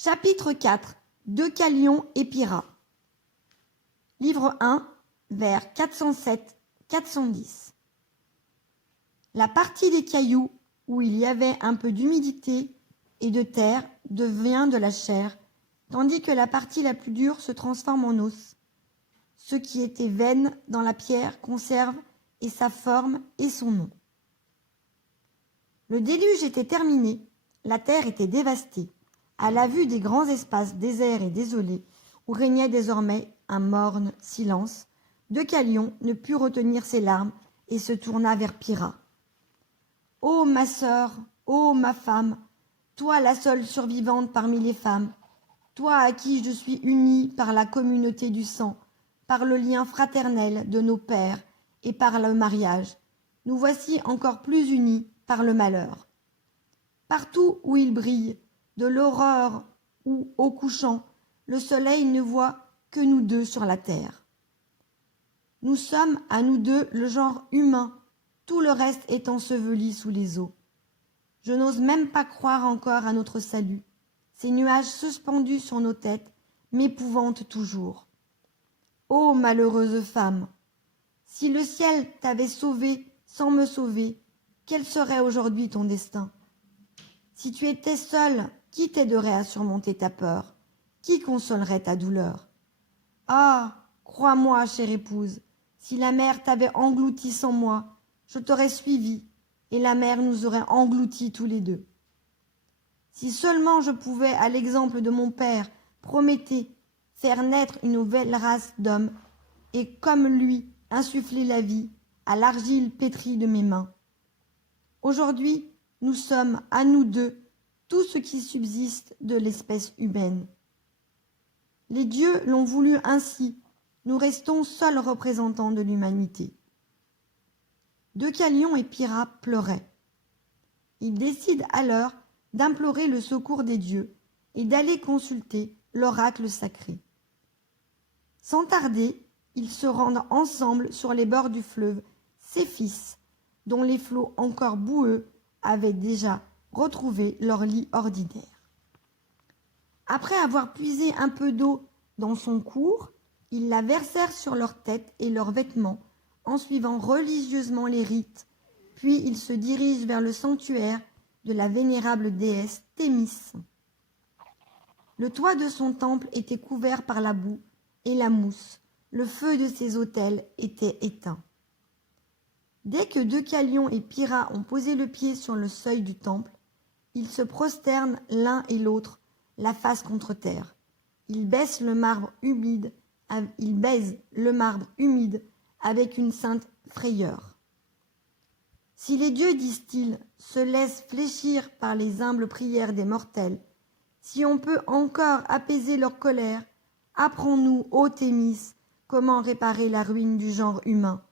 Chapitre 4. Deucalion et Pyrrha. Livre 1, vers 407-410. La partie des cailloux où il y avait un peu d'humidité et de terre devient de la chair, tandis que la partie la plus dure se transforme en os. Ce qui était veine dans la pierre conserve et sa forme et son nom. Le déluge était terminé, la terre était dévastée. À la vue des grands espaces déserts et désolés, où régnait désormais un morne silence, Deucalion ne put retenir ses larmes et se tourna vers Pyrrha. « Ô ma sœur, ô ma femme, toi la seule survivante parmi les femmes, toi à qui je suis unie par la communauté du sang, par le lien fraternel de nos pères et par le mariage, nous voici encore plus unis par le malheur. Partout où il brille, de l'aurore ou au couchant, le soleil ne voit que nous deux sur la terre. Nous sommes à nous deux le genre humain, tout le reste est enseveli sous les eaux. Je n'ose même pas croire encore à notre salut. Ces nuages suspendus sur nos têtes m'épouvantent toujours. Ô malheureuse femme, si le ciel t'avait sauvée sans me sauver, quel serait aujourd'hui ton destin? Si tu étais seule, qui t'aiderait à surmonter ta peur? Qui consolerait ta douleur? Ah, crois-moi, chère épouse, si la mer t'avait englouti sans moi, je t'aurais suivi, et la mer nous aurait engloutis tous les deux. Si seulement je pouvais, à l'exemple de mon père, Prométhée, faire naître une nouvelle race d'hommes, et comme lui, insuffler la vie à l'argile pétrie de mes mains. Aujourd'hui, nous sommes, à nous deux, tout ce qui subsiste de l'espèce humaine. Les dieux l'ont voulu ainsi, nous restons seuls représentants de l'humanité. Deucalion et Pyrrha pleuraient. Ils décident alors d'implorer le secours des dieux et d'aller consulter l'oracle sacré. Sans tarder, ils se rendent ensemble sur les bords du fleuve Céphis, dont les flots encore boueux avaient déjà retrouvé leur lit ordinaire. Après avoir puisé un peu d'eau dans son cours, ils la versèrent sur leurs têtes et leurs vêtements, en suivant religieusement les rites, puis ils se dirigent vers le sanctuaire de la vénérable déesse Thémis. Le toit de son temple était couvert par la boue et la mousse, le feu de ses autels était éteint. Dès que Deucalion et Pyrrha ont posé le pied sur le seuil du temple, ils se prosternent l'un et l'autre, la face contre terre. Ils baisent le marbre humide avec une sainte frayeur. Si les dieux, disent-ils, se laissent fléchir par les humbles prières des mortels, si on peut encore apaiser leur colère, apprends-nous, ô Thémis, comment réparer la ruine du genre humain.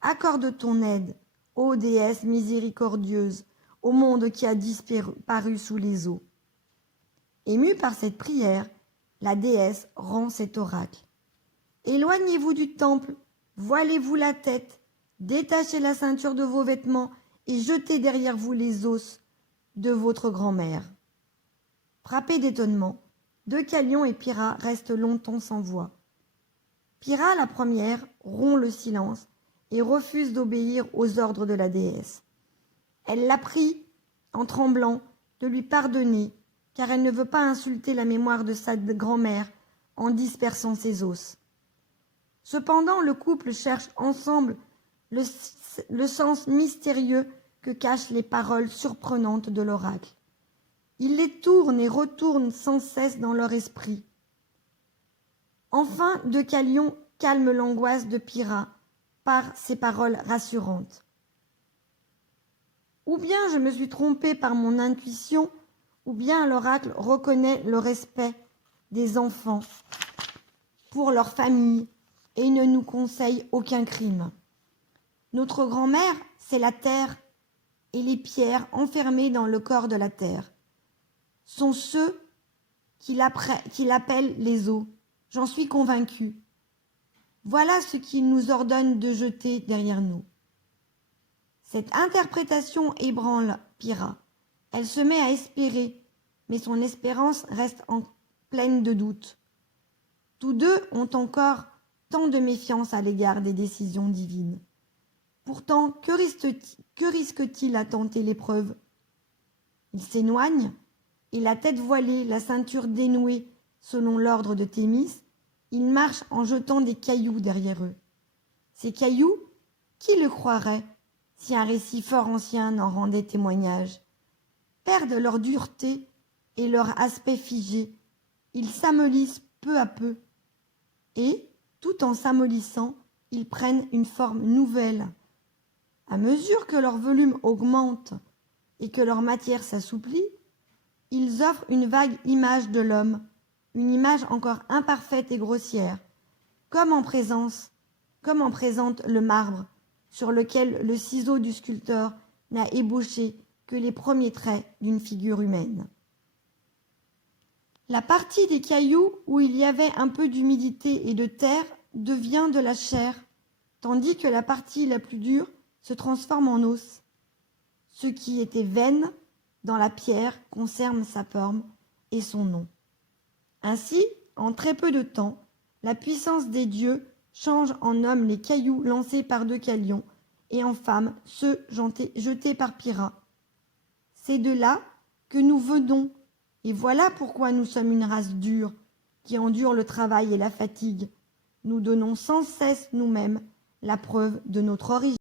Accorde ton aide, ô déesse miséricordieuse, au monde qui a disparu sous les eaux. Émue par cette prière, la déesse rend cet oracle. Éloignez-vous du temple, voilez-vous la tête, détachez la ceinture de vos vêtements et jetez derrière vous les os de votre grand-mère. Frappés d'étonnement, Deucalion et Pyrrha restent longtemps sans voix. Pyrrha, la première, rompt le silence et refuse d'obéir aux ordres de la déesse. Elle la prie, en tremblant, de lui pardonner, car elle ne veut pas insulter la mémoire de sa grand-mère en dispersant ses os. Cependant, le couple cherche ensemble le sens mystérieux que cachent les paroles surprenantes de l'oracle. Ils les tournent et retournent sans cesse dans leur esprit. Enfin, Deucalion calme l'angoisse de Pyrrha par ces paroles rassurantes. Ou bien je me suis trompée par mon intuition, ou bien l'oracle reconnaît le respect des enfants pour leur famille et ne nous conseille aucun crime. Notre grand-mère, c'est la terre, et les pierres enfermées dans le corps de la terre sont ceux qui l'appellent les eaux. J'en suis convaincue. Voilà ce qu'il nous ordonne de jeter derrière nous. Cette interprétation ébranle Pyrrha. Elle se met à espérer mais son espérance reste pleine de doutes. Tous deux ont encore tant de méfiance à l'égard des décisions divines. Pourtant, que risque-t-il à tenter l'épreuve? Il s'éloigne, et la tête voilée, la ceinture dénouée, selon l'ordre de Thémis, ils marchent en jetant des cailloux derrière eux. Ces cailloux, qui le croirait si un récit fort ancien n'en rendait témoignage? Perdent leur dureté et leur aspect figé. Ils s'amollissent peu à peu. Et, tout en s'amollissant, ils prennent une forme nouvelle. À mesure que leur volume augmente et que leur matière s'assouplit, ils offrent une vague image de l'homme, une image encore imparfaite et grossière, comme en présente le marbre, sur lequel le ciseau du sculpteur n'a ébauché que les premiers traits d'une figure humaine. La partie des cailloux où il y avait un peu d'humidité et de terre devient de la chair, tandis que la partie la plus dure se transforme en os. Ce qui était veine dans la pierre conserve sa forme et son nom. Ainsi, en très peu de temps, la puissance des dieux change en hommes les cailloux lancés par Deucalion et en femmes ceux jetés par Pyrrha. C'est de là que nous venons, et voilà pourquoi nous sommes une race dure, qui endure le travail et la fatigue. Nous donnons sans cesse nous-mêmes la preuve de notre origine.